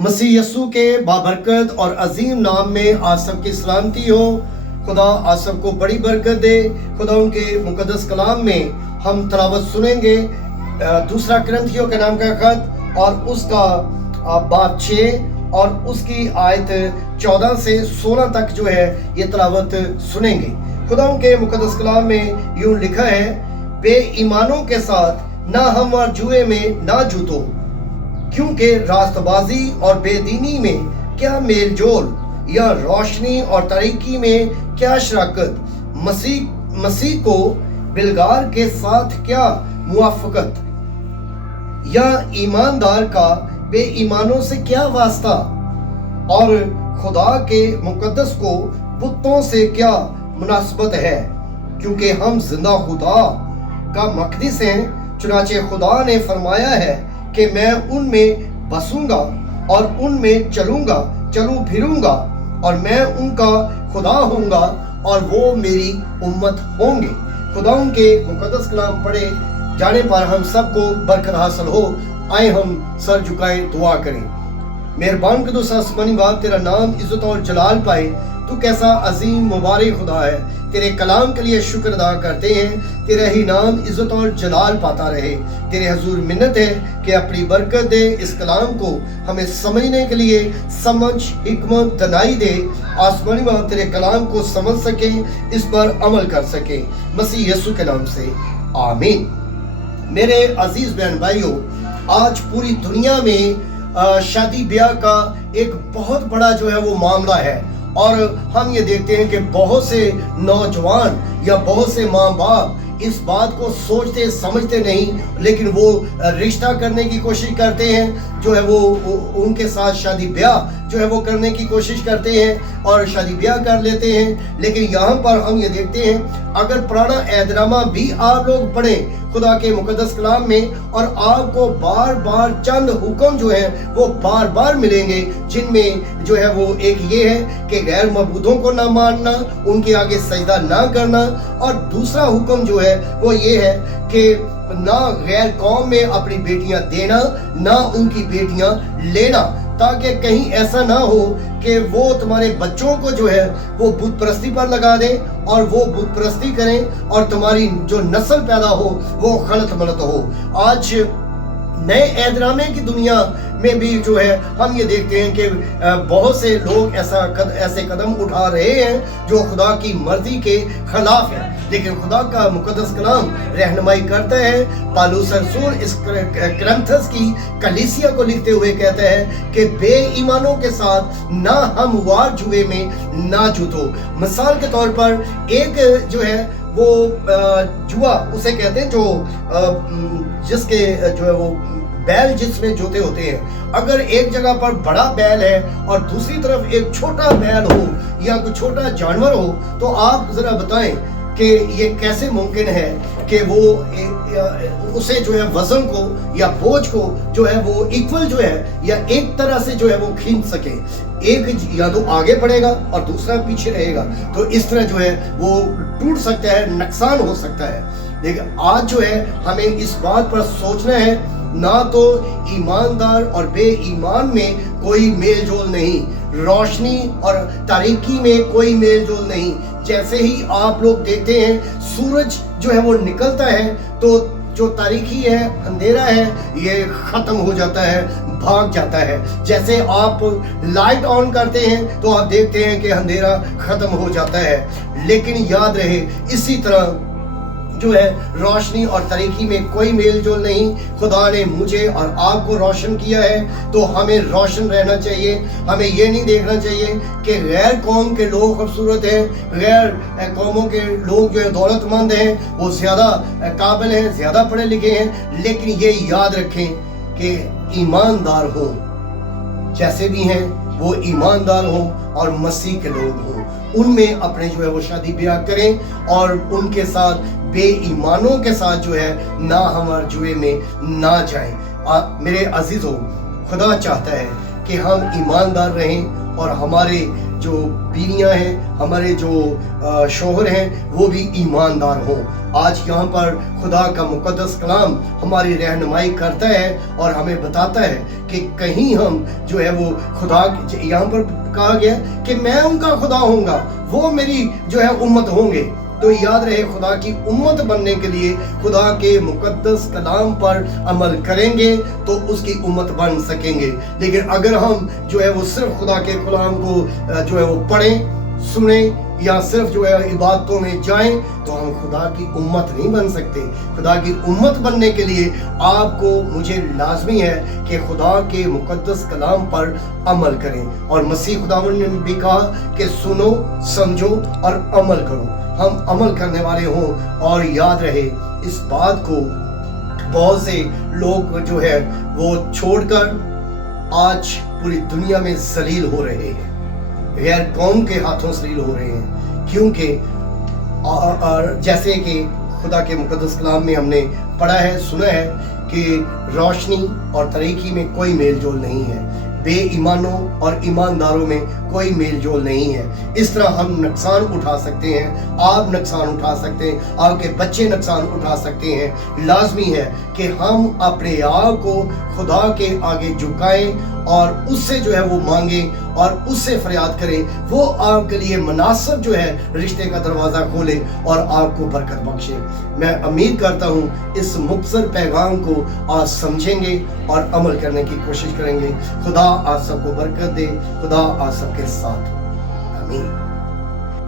मसीह यस्सु के बाबरकत और अजीम नाम में आप सबकी सलामती हो। खुदा आप सबको बड़ी बरकत दे। खुदा उनके मुकद्दस कलाम में हम तलावत सुनेंगे दूसरा कुरिन्थियों के नाम का खत और उसका बाब 6 और उसकी आयत 14 से 16 तक जो है ये तलावत सुनेंगे। खुदा उनके मुकद्दस कलाम में यूं लिखा है, बेईमानों के साथ ना हमवार जुए में ना जूतो, क्योंकि रास्तबाजी और बेदीनी में क्या मेल जोल, या रोशनी और तारीकी में क्या शराकत, मसीह को बिलगार के साथ क्या मुआफकत, या ईमानदार का बेईमानों से क्या वास्ता, और खुदा के मुकद्दस को बुतों से क्या मुनासबत है, क्योंकि हम जिंदा खुदा का मकदस हैं। चुनाचे खुदा ने फरमाया है कि मैं उनमें बसूंगा और उनमें चलूं फिरूंगा, और मैं उनका खुदा होऊंगा और वो मेरी उम्मत होंगे। खुदा उनके मुकद्दस कलाम पढ़े जाने पर हम सबको बरकत हासिल हो। आए हम सर झुकाए दुआ करें। मेहरबान कदूस आसमानी बाप, तेरा नाम इज्जत और जलाल पाए। तू कैसा अजीम मुबारक खुदा है। तेरे कलाम के लिए शुक्र अदा करते हैं। तेरा ही नाम इज्जत और जलाल पाता रहे। तेरे हजूर मिन्नत है कि अपनी बरकत दे, इस कलाम को हमें समझने के लिए समझ, हिकमत, दनाई दे। आसमानी बाप तेरे कलाम को समझ सके, इस पर अमल कर सके। मसीह यस्सु के नाम से आमीन। मेरे अजीज बहन भाइयों, आज पूरी दुनिया में शादी ब्याह का एक बहुत बड़ा जो है वो मामला है, और हम ये देखते हैं कि बहुत से नौजवान या बहुत से माँ बाप इस बात को सोचते समझते नहीं, लेकिन वो रिश्ता करने की कोशिश करते हैं, जो है वो उनके साथ शादी ब्याह जो है वो करने की कोशिश करते हैं और शादी ब्याह कर लेते हैं। लेकिन यहाँ पर हम ये देखते हैं, अगर पुराना एहदनामा भी आप लोग पढ़ें खुदा के मुकद्दस कलाम में, और आपको बार बार चंद हुक्म जो है वो बार बार मिलेंगे, जिनमें जो है वो एक ये है कि गैर मबूदों को ना मानना, उनके आगे सजदा ना करना, और दूसरा हुक्म जो है वो ये है कि ना गैर कौम में अपनी बेटियां देना, ना उनकी बेटियां लेना, ताकि कहीं ऐसा ना हो कि वो तुम्हारे बच्चों को जो है वो बुत परस्ती पर लगा दें और वो बुत परस्ती करें और तुम्हारी जो नस्ल पैदा हो वो खलत मलत हो। आज नए एहदनामे की दुनिया में भी जो है हम ये देखते हैं कि बहुत से लोग ऐसे कदम उठा रहे हैं जो खुदा की मर्जी के खिलाफ है। लेकिन खुदा का मुकद्दस कलाम रहनुमाई करता है। पौलुस रसूल इस कुरिन्थस की कलीसिया को लिखते हुए कहता है कि बेईमानों के साथ ना हमवार जुए में ना जूतो। मिसाल के तौर पर एक जो है वो जुआ उसे कहते हैं, जो जिसके जो है वो बैल जिसमें जोते होते हैं। अगर एक जगह पर बड़ा बैल है और दूसरी तरफ एक छोटा बैल हो या कोई छोटा जानवर हो, तो आप जरा बताएं कि ये कैसे मुमकिन है कि वो उसे जो है वजन को या बोझ को जो है वो इक्वल जो है या एक तरह से जो है वो खींच सके। एक या तो आगे बढ़ेगा और दूसरा पीछे रहेगा, तो इस तरह जो है वो टूट सकता है, नुकसान हो सकता है। लेकिन आज जो है हमें इस बात पर सोचना है, ना तो ईमानदार और बेईमान में कोई मेल जोल नहीं, रोशनी और तारीकी में कोई मेल जोल नहीं। जैसे ही आप लोग देखते हैं सूरज जो है वो निकलता है, तो जो तारीकी है, अंधेरा है, ये खत्म हो जाता है, भाग जाता है। जैसे आप लाइट ऑन करते हैं तो आप देखते हैं कि अंधेरा खत्म हो जाता है। लेकिन याद रहे, इसी तरह जो है रोशनी और तारीकी में कोई मेल जोल नहीं। खुदा ने मुझे और आपको रोशन किया है, तो हमें रोशन रहना चाहिए। हमें ये नहीं देखना चाहिए कि गैर कौम के लोग खूबसूरत हैं, गैर कौमों के लोग जो है दौलतमंद हैं, वो ज़्यादा काबिल हैं, ज़्यादा पढ़े लिखे हैं। लेकिन ये याद रखें कि ईमानदार हो, जैसे भी हैं वो ईमानदार हो और मसीह के लोग हों, उनमें अपने जो है वो शादी ब्याह करें और उनके साथ बेईमानों के साथ जो है ना हमारे जुए में ना जाएं। मेरे अजीजों, खुदा चाहता है कि हम ईमानदार रहें और हमारे जो बीवियां हैं, हमारे जो शोहर हैं, वो भी ईमानदार हों। आज यहाँ पर खुदा का मुकद्दस कलाम हमारी रहनुमाई करता है और हमें बताता है कि कहीं हम जो है वो खुदा, यहाँ पर कहा गया कि मैं उनका खुदा होऊंगा, वो मेरी जो है उम्मत होंगे। तो याद रहे, खुदा की उम्मत बनने के लिए खुदा के मुकद्दस कलाम पर अमल करेंगे तो उसकी उम्मत बन सकेंगे। लेकिन अगर हम जो है वो सिर्फ खुदा के कलाम को जो है वो पढ़ें, सुने या सिर्फ जो है इबादतों में जाएं, तो हम खुदा की उम्मत नहीं बन सकते। खुदा की उम्मत बनने के लिए आपको मुझे लाजमी है कि खुदा के मुकद्दस कलाम पर अमल करें। और मसीह खुदावंद ने भी कहा कि सुनो, समझो और अमल करो। हम अमल करने वाले हों। और याद रहे इस बात को, बहुत से लोग जो है वो छोड़कर आज पूरी दुनिया में जलील हो रहे हैं, गैर कौम के हाथों जलील हो रहे हैं। क्योंकि जैसे कि खुदा के मुकद्दस कलाम में हमने पढ़ा है, सुना है कि रोशनी और तरीकी में कोई मेल जोल नहीं है, बेईमानों और ईमानदारों में कोई मेल जोल नहीं है। इस तरह हम नुकसान उठा सकते हैं, आप नुकसान उठा सकते हैं, आपके बच्चे नुकसान उठा सकते हैं। लाजमी है कि हम अपने आप को खुदा के आगे झुकाएं और उससे जो है वो मांगें और उससे फरियाद करें। वो आपके लिए मुनासिब जो है रिश्ते का दरवाज़ा खोले और आपको बरकत बख्शे। मैं उम्मीद करता हूँ इस मुख्तसर पैगाम को आज समझेंगे और अमल करने की कोशिश करेंगे। खुदा आप सबको बरकत दे, खुदा आप सबके साथ। आमीन।